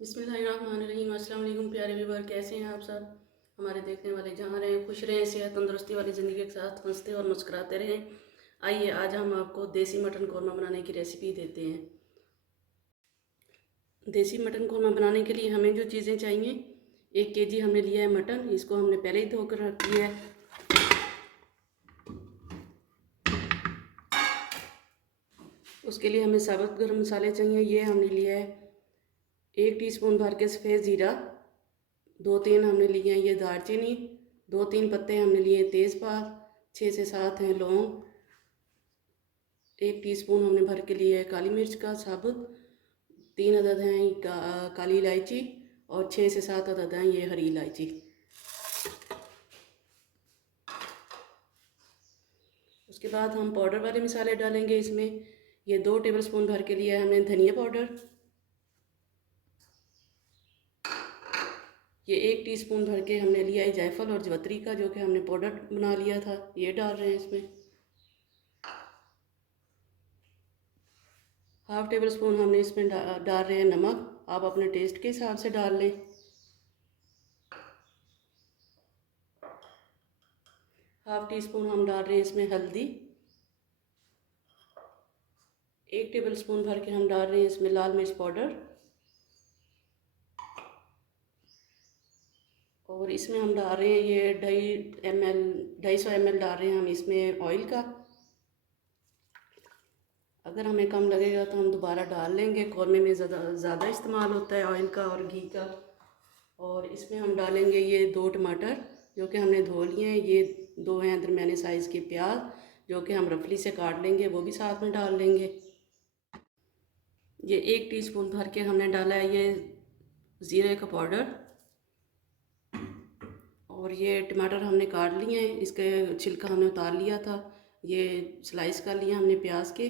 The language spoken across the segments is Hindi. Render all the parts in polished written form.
बिस्मिल्लाहिर्रहमानिर्रहीम। अस्सलाम वालेकुम प्यारे व्यूवर, कैसे हैं आप सब। हमारे देखने वाले जहाँ रहें खुश रहें, सेहत तंदुरुस्ती वाली ज़िंदगी के साथ हंसते और मुस्कुराते रहें। आइए आज हम आपको देसी मटन कौरमा बनाने की रेसिपी देते हैं। देसी मटन कौरमा बनाने के लिए हमें जो चीज़ें चाहिए, 1 केजी हमने लिया है मटन। इसको हमने पहले ही धोकर रख दिया है। उसके लिए हमें साबुत गर्म मसाले चाहिए। ये हमने लिया है 1 टीस्पून भर के सफ़ेद ज़ीरा, 2-3 हमने लिए हैं ये दालचीनी, 2-3 पत्ते हमने लिए तेज़पात, 6 से 7 हैं लौंग, 1 टीस्पून हमने भर के लिए है काली मिर्च का साबुत, 3 अदद हैं काली इलायची और 6 से 7 अदद हैं ये हरी इलायची। उसके बाद हम पाउडर वाले मसाले डालेंगे इसमें। ये 2 टेबलस्पून भर के लिए हमने धनिया पाउडर, ये 1 टीस्पून भर के हमने लिया है जायफल और जवतरी का, जो कि हमने पाउडर बना लिया था, ये डाल रहे हैं इसमें। 1/2 टेबलस्पून हमने इसमें डाल रहे हैं नमक, आप अपने टेस्ट के हिसाब से डाल लें। 1/2 टीस्पून हम डाल रहे हैं इसमें हल्दी, 1 टेबलस्पून भर के हम डाल रहे हैं इसमें लाल मिर्च पाउडर, और इसमें हम डाल रहे हैं ये 250 ml डाल रहे हैं हम इसमें ऑयल का। अगर हमें कम लगेगा तो हम दोबारा डाल लेंगे। कौरमे में ज़्यादा इस्तेमाल होता है ऑयल का और घी का। और इसमें हम डालेंगे ये 2 टमाटर जो कि हमने धो लिए हैं। ये 2 हैं दरमियाने साइज़ के प्याज जो कि हम रफली से काट लेंगे, वो भी साथ में डाल लेंगे। ये 1 टीस्पून भर के हमने डाला है ये ज़ीरे का पाउडर, और ये टमाटर हमने काट लिए हैं, इसके छिलका हमने उतार लिया था, ये स्लाइस कर लिया हमने प्याज के।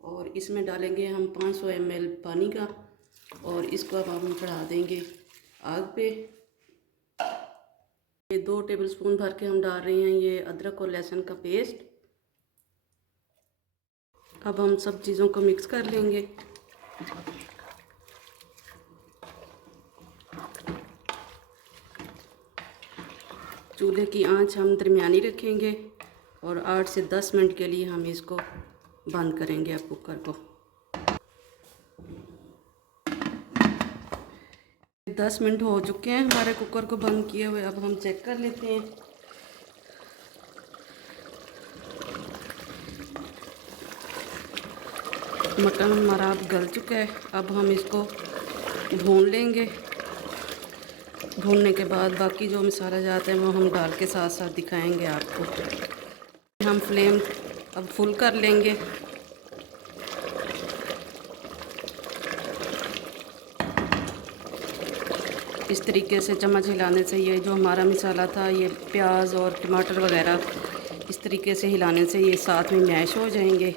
और इसमें डालेंगे हम 500 ml पानी का, और इसको अब हम चढ़ा देंगे आग पे। ये 2 टेबलस्पून भर के हम डाल रहे हैं ये अदरक और लहसुन का पेस्ट। अब हम सब चीज़ों को मिक्स कर लेंगे। चूल्हे की आंच हम दरमियानी रखेंगे और 8 से 10 मिनट के लिए हम इसको बंद करेंगे अब कुकर को। 10 मिनट हो चुके हैं हमारे कुकर को बंद किए हुए। अब हम चेक कर लेते हैं। मटन हमारा अब गल चुका है। अब हम इसको भून लेंगे। भूनने के बाद बाकी जो मसाला जाते हैं वो हम डाल के साथ साथ दिखाएंगे आपको। हम फ्लेम अब फुल कर लेंगे। इस तरीके से चम्मच हिलाने से ये जो हमारा मसाला था, ये प्याज और टमाटर वगैरह, इस तरीके से हिलाने से ये साथ में मैश हो जाएंगे।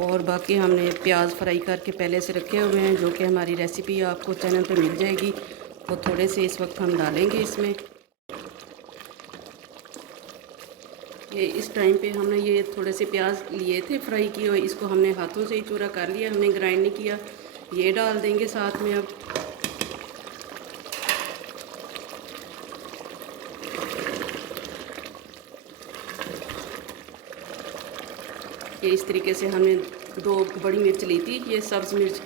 और बाकी हमने प्याज फ्राई करके पहले से रखे हुए हैं, जो कि हमारी रेसिपी आपको चैनल पे मिल जाएगी। वो थोड़े से इस वक्त हम डालेंगे इसमें। ये इस टाइम पे हमने ये थोड़े से प्याज लिए थे फ्राई किए हुए, इसको हमने हाथों से ही चूरा कर लिया, हमने ग्राइंड नहीं किया। ये डाल देंगे साथ में। अब ये इस तरीके से हमने 2 बड़ी मिर्च ली थी, ये सब्ज़ मिर्च,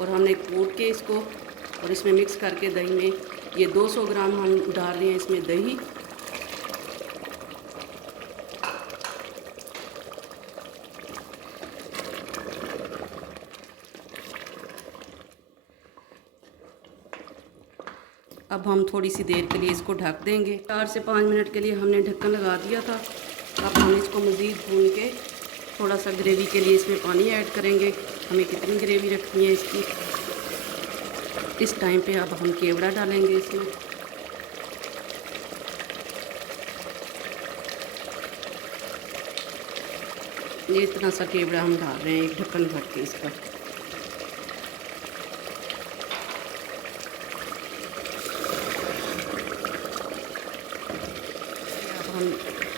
और हमने कूट के इसको और इसमें मिक्स करके दही में ये 200 ग्राम हम डाल रहे हैं इसमें दही। अब हम थोड़ी सी देर के लिए इसको ढक देंगे। 4 से 5 मिनट के लिए हमने ढक्कन लगा दिया था। अब हम इसको मज़ीद भून के थोड़ा सा ग्रेवी के लिए इसमें पानी ऐड करेंगे। हमें कितनी ग्रेवी रखनी है इसकी। इस टाइम पे अब हम केवड़ा डालेंगे इसमें। ये इतना सा केवड़ा हम डाल रहे हैं, एक ढक्कन भर के इसका। हम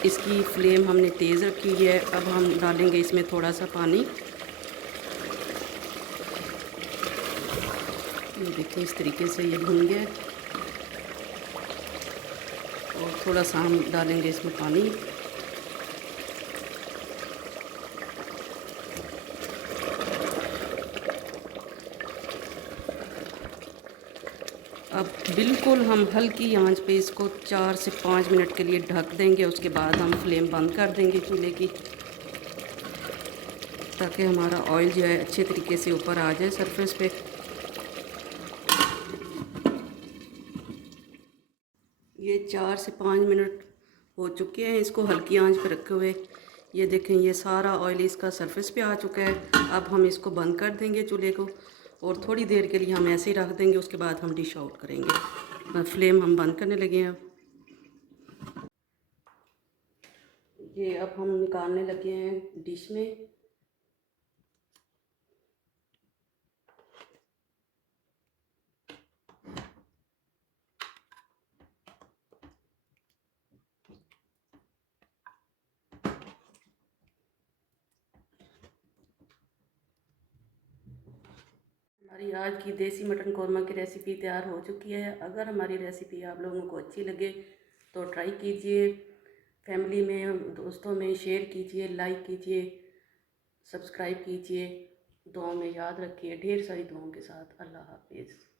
इसकी फ्लेम हमने तेज़ रखी है। अब हम डालेंगे इसमें थोड़ा सा पानी। ये देखिए इस तरीके से ये भुन गया। और थोड़ा सा हम डालेंगे इसमें पानी। अब बिल्कुल हम हल्की आंच पे इसको 4 से 5 मिनट के लिए ढक देंगे। उसके बाद हम फ्लेम बंद कर देंगे चूल्हे की, ताकि हमारा ऑयल जो है अच्छे तरीके से ऊपर आ जाए सरफेस पे। ये 4 से 5 मिनट हो चुके हैं इसको हल्की आंच पे रखे हुए। ये देखें ये सारा ऑयल इसका सरफेस पे आ चुका है। अब हम इसको बंद कर देंगे चूल्हे को और थोड़ी देर के लिए हम ऐसे ही रख देंगे। उसके बाद हम डिश आउट करेंगे। फ्लेम हम बंद करने लगे हैं। ये अब हम निकालने लगे हैं डिश में। हमारी आज की देसी मटन कौरमा की रेसिपी तैयार हो चुकी है। अगर हमारी रेसिपी आप लोगों को अच्छी लगे तो ट्राई कीजिए, फैमिली में दोस्तों में शेयर कीजिए, लाइक कीजिए, सब्सक्राइब कीजिए। दुआओं में याद रखिए। ढेर सारी दुआओं के साथ। अल्लाह हाफिज़।